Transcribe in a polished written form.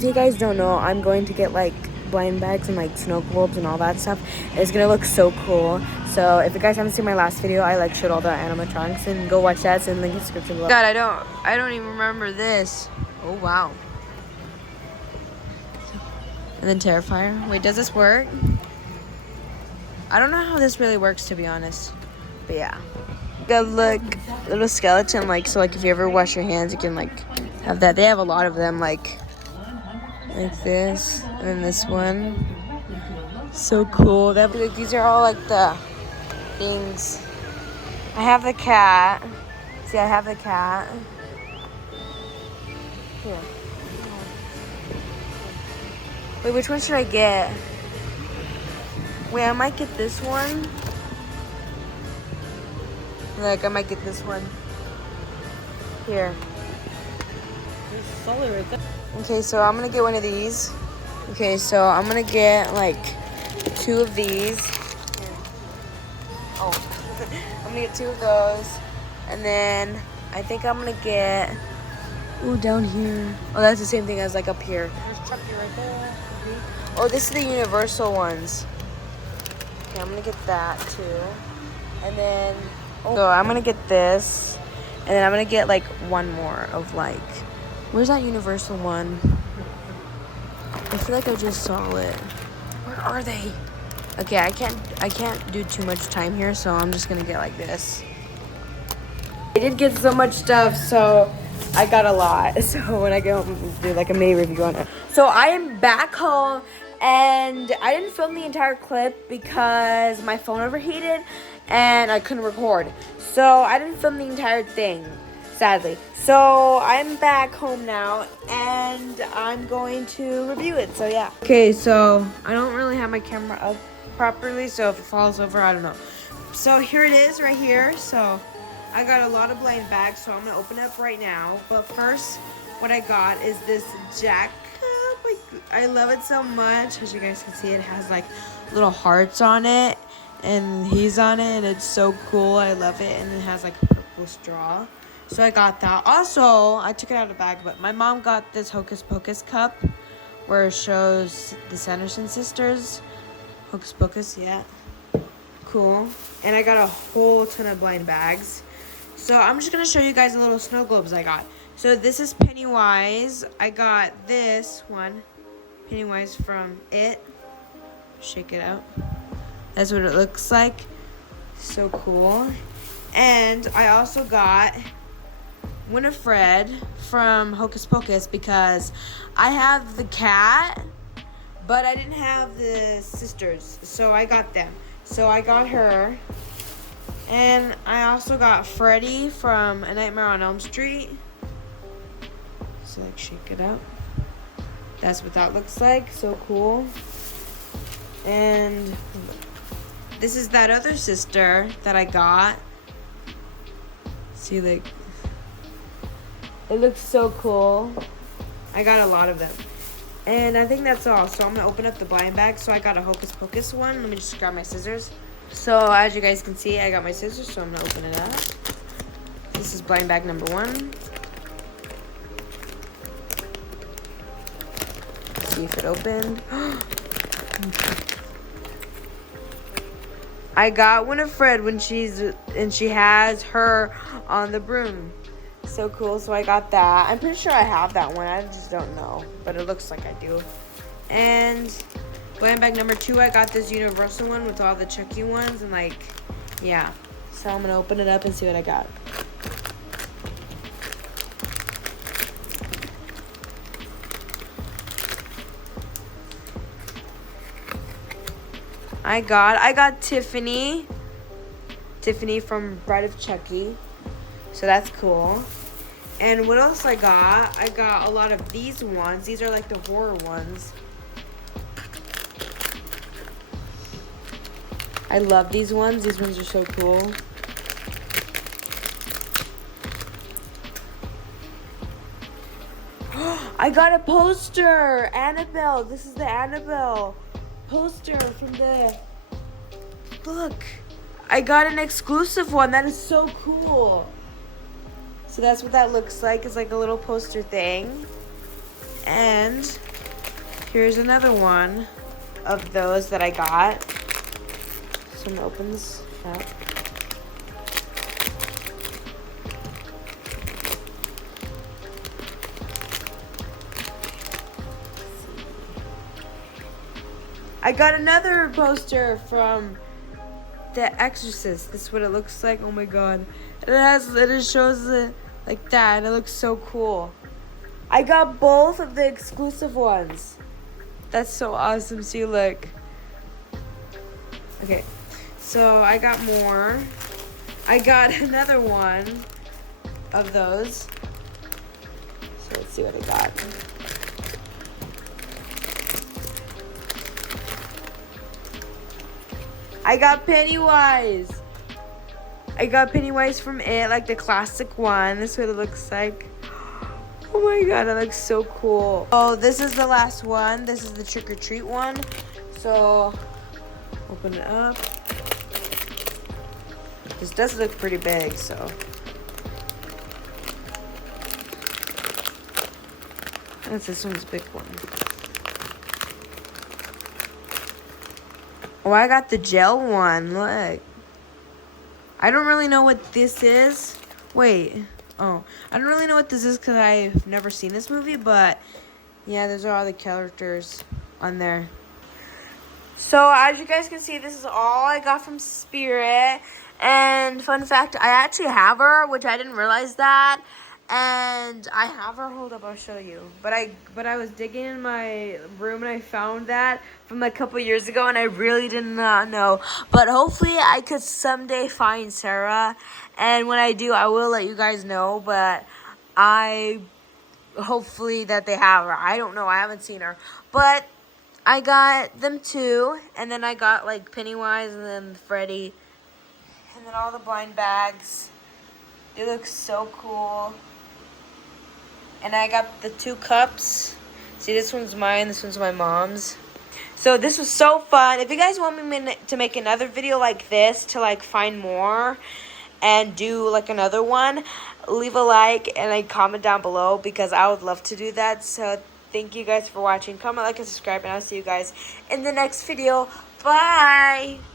if you guys don't know, I'm going to get like blind bags and like snow globes and all that stuff. It's gonna look so cool. So if you guys haven't seen my last video, I like showed all the animatronics, and go watch that. It's in the link in the description below. God, I don't even remember this. Oh wow. And then Terrifier. Wait, does this work? I don't know how this really works, to be honest. But yeah. Good look, little skeleton, like, so like if you ever wash your hands, you can like have that. They have a lot of them, like this, and then this one. So cool. That, like, these are all like the things. I have the cat. See, I have the cat. Here. Wait, which one should I get? Wait, I might get this one. Like, I might get this one. Here. Okay, so I'm gonna get one of these. Okay, so I'm gonna get like 2 of these. Oh, I'm gonna get 2 of those. And then I think I'm gonna get, ooh, down here. Oh, that's the same thing as like up here. There's Chucky right there. Oh, this is the universal ones. Okay, I'm gonna get that too. And then, so I'm gonna get this. And then I'm gonna get like one more of like, where's that universal one? I feel like I just saw it. Where are they? Okay, I can't do too much time here, so I'm just gonna get like this. I did get so much stuff, so I got a lot. So when I go home, I'll do like a mini review on it. So I am back home, and I didn't film the entire clip because my phone overheated and I couldn't record. So I didn't film the entire thing, sadly. So I'm back home now, and I'm going to review it, so yeah. Okay, so I don't really have my camera up properly, so if it falls over, I don't know. So here it is right here. So I got a lot of blind bags, so I'm gonna open it up right now. But first, what I got is this Jack cup. Like, I love it so much. As you guys can see, it has like little hearts on it, and he's on it, and it's so cool. I love it, and it has like a purple straw. So I got that. Also, I took it out of the bag, but my mom got this Hocus Pocus cup where it shows the Sanderson sisters. Hocus Pocus, yeah. Cool. And I got a whole ton of blind bags. So I'm just going to show you guys the little snow globes I got. So this is Pennywise. I got this one. Pennywise from It. Shake it out. That's what it looks like. So cool. And I also got Winifred from Hocus Pocus because I have the cat, but I didn't have the sisters, so I got them. So I got her. And I also got Freddy from A Nightmare on Elm Street. So like, shake it out. That's what that looks like. So cool. And this is that other sister that I got. See, like, it looks so cool. I got a lot of them. And I think that's all. So I'm going to open up the blind bag. So I got a Hocus Pocus one. Let me just grab my scissors. So as you guys can see, I got my scissors. So I'm going to open it up. This is blind bag number 1. Let's see if it opened. I got Winifred when she has her on the broom. So cool. So I got that. I'm pretty sure I have that one. I just don't know, but it looks like I do. And blind bag number 2, I got this universal one with all the Chucky ones, and like, yeah. So I'm gonna open it up and see what I got. I got Tiffany from Bride of Chucky. So that's cool. And what else I got? I got a lot of these ones. These are like the horror ones. I love these ones. These ones are so cool. I got a poster. Annabelle. This is the Annabelle poster from the... Look. I got an exclusive one. That is so cool. So that's what that looks like. It's like a little poster thing. And Here's another one of those that I got. This one opens up. I got another poster from The Exorcist. This is what it looks like. Oh my god. It just shows it like that, and it looks so cool. I got both of the exclusive ones. That's so awesome. See, look. Okay, so I got more. I got another one of those. So let's see what I got. I got Pennywise. I got Pennywise from It, like the classic one. This is what it looks like. Oh my god, it looks so cool. Oh, this is the last one. This is the Trick or Treat one. So, open it up. This does look pretty big, so. This one's a big one. Oh, I got the gel one. Look. I don't really know what this is. Wait. Oh, I don't really know what this is because I've never seen this movie, but yeah, those are all the characters on there. So as you guys can see, this is all I got from Spirit. And fun fact, I actually have her, which I didn't realize that. And I have her. Hold up, I'll show you. But I was digging in my room and I found that from a couple years ago, and I really did not know. But hopefully, I could someday find Sarah, and when I do, I will let you guys know. But hopefully that they have her. I don't know. I haven't seen her, but I got them too, and then I got like Pennywise and then Freddy, and then all the blind bags. They look so cool. And I got the 2 cups. See, this one's mine, this one's my mom's. So this was so fun. If you guys want me to make another video like this, to like find more and do like another one, leave a like and a comment down below, because I would love to do that. So thank you guys for watching. Comment, like, and subscribe, and I'll see you guys in the next video. Bye!